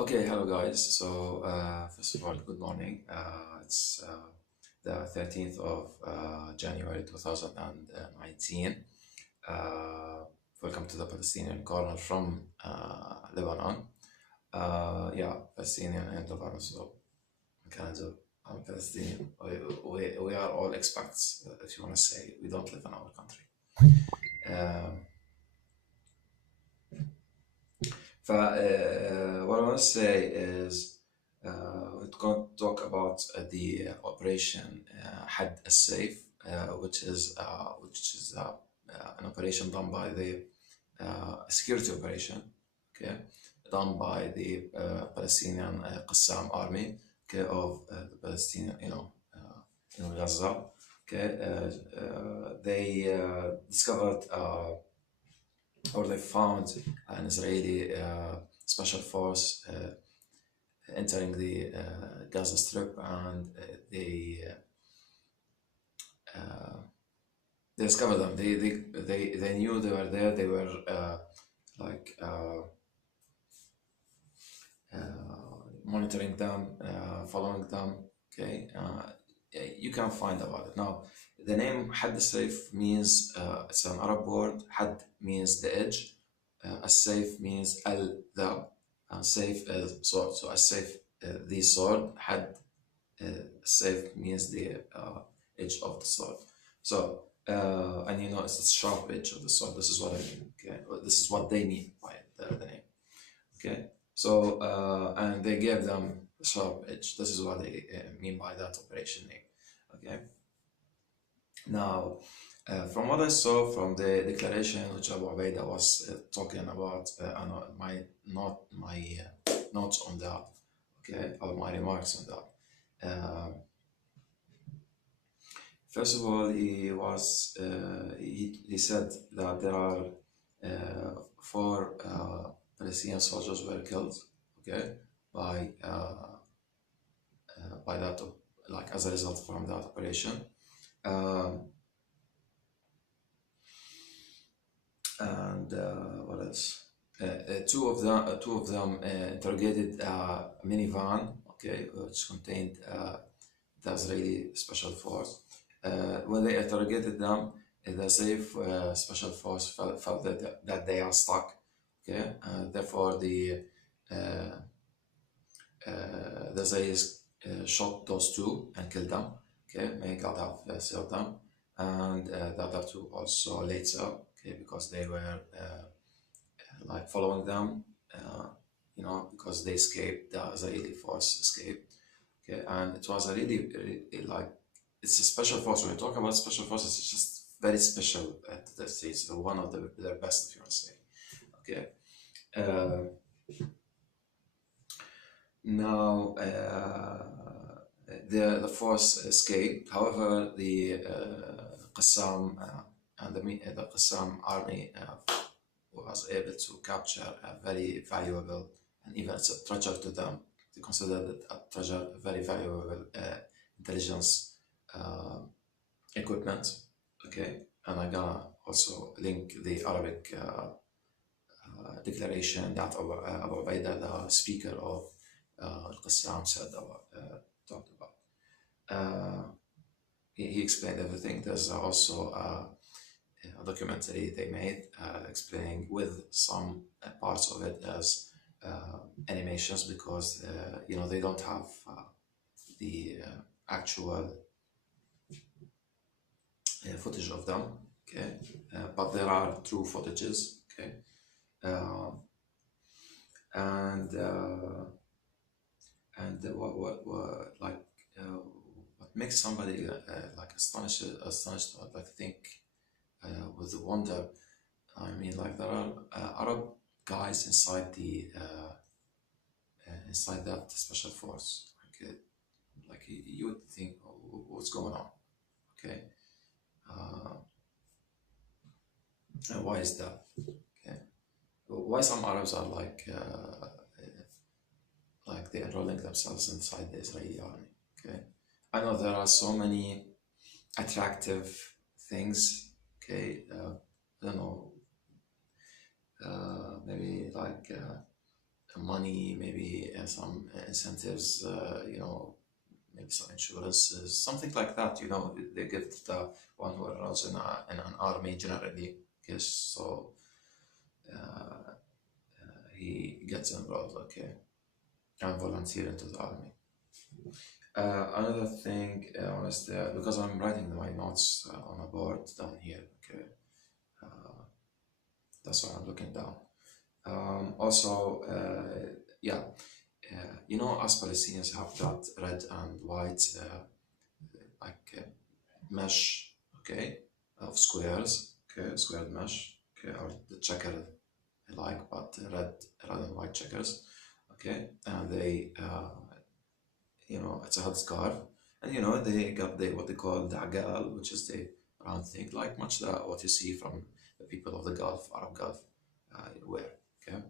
Okay, hello guys. So, first of all, good morning. It's the 13th of January 2019. Uh, Welcome to the Palestinian corner from Lebanon. Yeah, Palestinian and Lebanon. So, Canada, I'm Palestinian. We are all expats, if you want to say. We don't live in our country. Um, what I want to say is we're going to talk about the operation Had Safe, which is an operation done by the security operation, okay, done by the Palestinian Qassam Army, okay, of the Palestinian, in Gaza. Okay, they discovered or they found an Israeli special force entering the Gaza Strip, and uh, they discovered them. They knew they were there. They were like monitoring them, following them. Okay, you can find about it now. The name Had Safe means it's an Arab word. Had means the edge. As-Saif means the, and Saif is sword. So As-Saif, the sword. Had Saif means the edge of the sword. So, and it's the sharp edge of the sword. This is what I mean. Okay, this is what they mean by the name. Okay, so and they gave them the sharp edge. This is what they mean by that operation name. Okay, now from what I saw from the declaration which Abu Ubaidah was talking about, my not my notes on that, okay, or my remarks on that. First of all, he said that there are four Palestinian soldiers were killed, okay, by that, like as a result from that operation. Um, and what else? Two of them interrogated a minivan, okay, which contained the Israeli special force. When they interrogated them, the safe special force felt that they are stuck. Okay, therefore uh, the Israelis shot those two and killed them. Okay, may God have saved them, and the other two also later. Okay, because they were like following them. Because they escaped, the Israeli force escaped. Okay, and it was a really like it's a special force. When we talk about special forces, it's just very special to the States. So one of their best, if you want to say. Okay. Now the force escaped. However, the Qassam and the Qassam army was able to capture a very valuable, and even it's a treasure to them. They consider it a treasure, very valuable intelligence uh, equipment. Okay, and I'm gonna also link the Arabic declaration that Abu Ubaidah, the speaker of Al-Qassam, talked about. He explained everything. There's also a documentary they made explaining with some parts of it as animations, because they don't have the actual footage of them. Okay, but there are true footages. Okay, uh, and what like what makes somebody like astonished, or like think with wonder. I mean, like there are Arab guys inside that special force. Like you would think, oh, what's going on? Okay, uh, and why is that? Okay, why some Arabs are like they enrolling themselves inside the Israeli army? Okay, I know there are so many attractive things. Okay, I don't know, maybe like money, maybe some incentives, maybe some insurances, something like that. They give the one who enrolls in an army generally. Yes, so uh, he gets enrolled, okay, and volunteer into the army. Another thing, honestly, because I'm writing my notes on a board down here, okay, uh, that's why I'm looking down. Also, yeah, us Palestinians have that red and white, like mesh, okay, of squares, okay, squared mesh, okay, or the checker, but red and white checkers, okay, and it's a headscarf, and they got what they call the agal, which is the round thing, like much what you see from the people of the Gulf, Arab Gulf, wear, okay.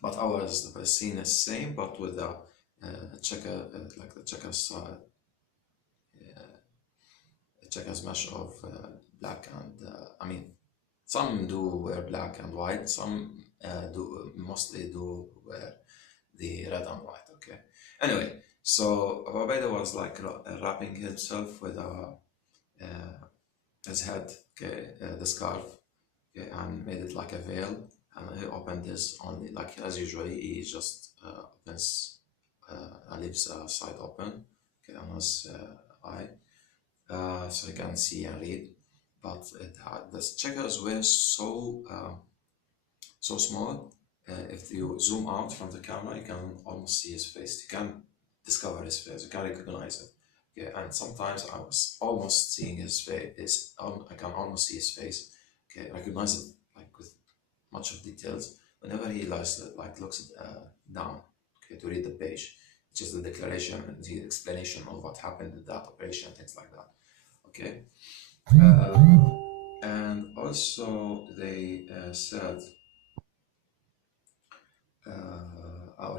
But ours, the Palestinian, is same, but with checker, like the checkers, checkers mesh of black and I mean, some do wear black and white, some do mostly do wear the red and white. Okay. Anyway, so Abu Ubaidah was like wrapping himself with his head, okay, the scarf, okay, and made it like a veil, and he opened this only like as usually he just opens and leaves a side open, okay, on his eye, so he can see and read. But the checkers were so small. If you zoom out from the camera, you can almost see his face. You can discover his face. You can recognize it. Okay, and sometimes I was almost seeing his face. I can almost see his face. Okay, recognize it like with much of details. Whenever he looks down, okay, to read the page, which is the declaration and the explanation of what happened in that operation, things like that. Okay, and also they said.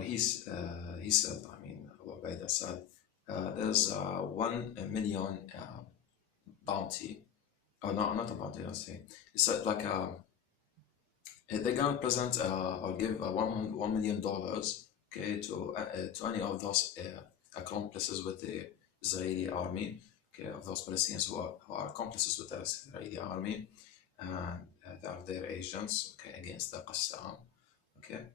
He said, I mean, Abu Ubaidah said, there's 1 million bounty. Oh, no, not a bounty, let's say. He said, like, they're gonna present or give $1 million, okay, to any of those accomplices with the Israeli army, okay, of those Palestinians who are accomplices with the Israeli army, and they are their agents, okay, against the Qassam, okay.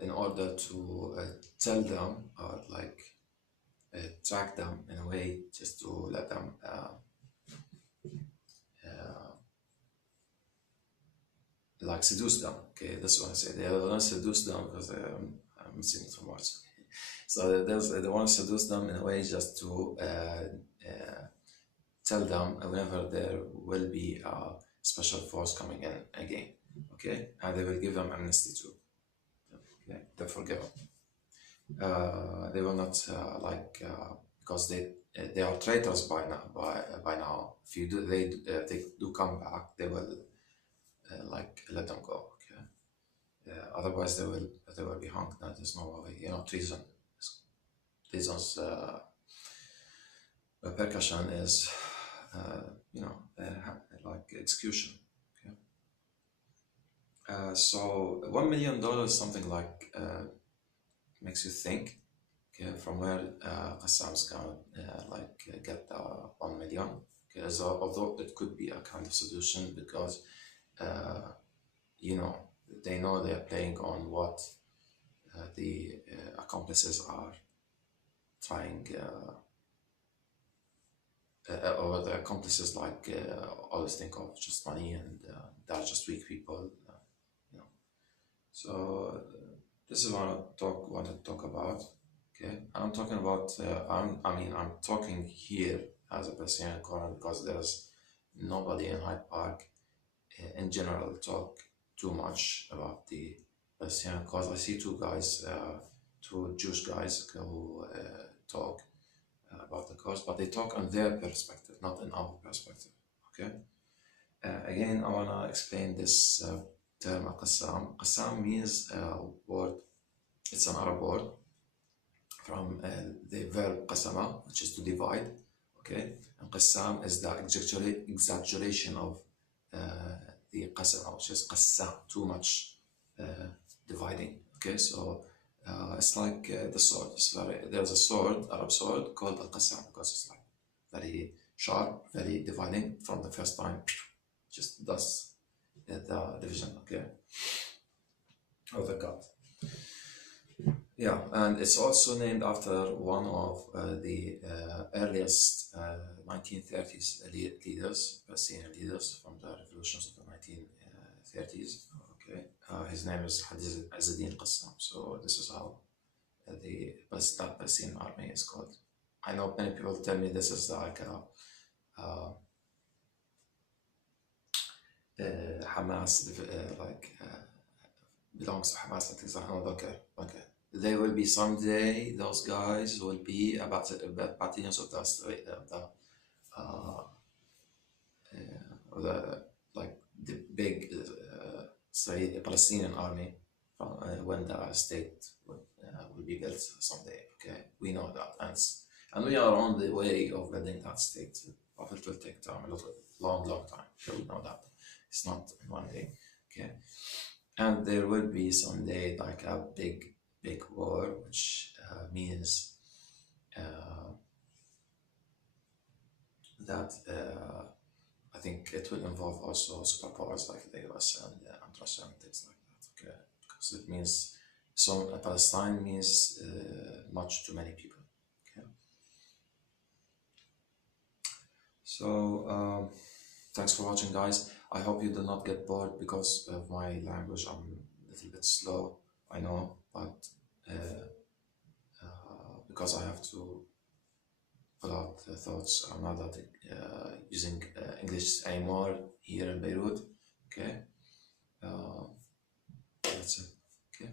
In order to tell them or like track them in a way, just to let them like seduce them. Okay, that's what I say. They want to seduce them because I'm missing it from words. So they want to seduce them in a way just to tell them whenever there will be a special force coming in again. Okay, and they will give them amnesty too. Okay, they forgive them. They will not because they are traitors by now. By now, if you do they do come back, they will let them go. Okay, otherwise they will be hung. That is no way. Treason. Treason's percussion is like execution. So $1 million, something like makes you think, okay, from where Qassam's gonna get the 1 million. Okay, so although it could be a kind of solution because they know they're playing on what the accomplices are trying, or the accomplices always think of just money and they're just weak people. So this is what I wanted to talk about. Okay, I'm talking about. I'm talking here as a Palestinian corner because there's nobody in Hyde Park in general talk too much about the Palestinian cause. I see two Jewish guys who talk about the cause, but they talk on their perspective, not in our perspective. Okay. Again, I wanna explain this term Qassam. Qassam means word. It's an Arab word from the verb qasama, which is to divide. Okay, and Qassam is the exaggeration of the Qassam, which is Qassam, too much dividing. Okay, so it's like the sword. There's a sword, Arab sword, called Al Qassam because it's like very sharp, very dividing from the first time. Just does the division, okay, of the cut. Yeah, and it's also named after one of the earliest 1930s leaders, Palestinian leaders from the revolutions of the 1930s. Okay, his name is Azadin Qassam. So this is how that Palestinian army is called. I know many people tell me this is like Hamas, belongs to Hamas and things like that. Okay, okay. They will be someday. Those guys will be about battalions of the like the big Palestinian army when the state will be built someday. Okay, we know that, and we are on the way of building that state. But it will take time, long time. We know that it's not in one day. Okay, and there will be someday like a big war, which means that I think it will involve also superpowers like the US and Russia and things like that. Okay, because it means Palestine means much to many people. Okay, so thanks for watching, guys. I hope you do not get bored because of my language. I'm a little bit slow, I know, but because I have to pull out the thoughts, I'm not using English anymore here in Beirut. Okay, that's it. Okay.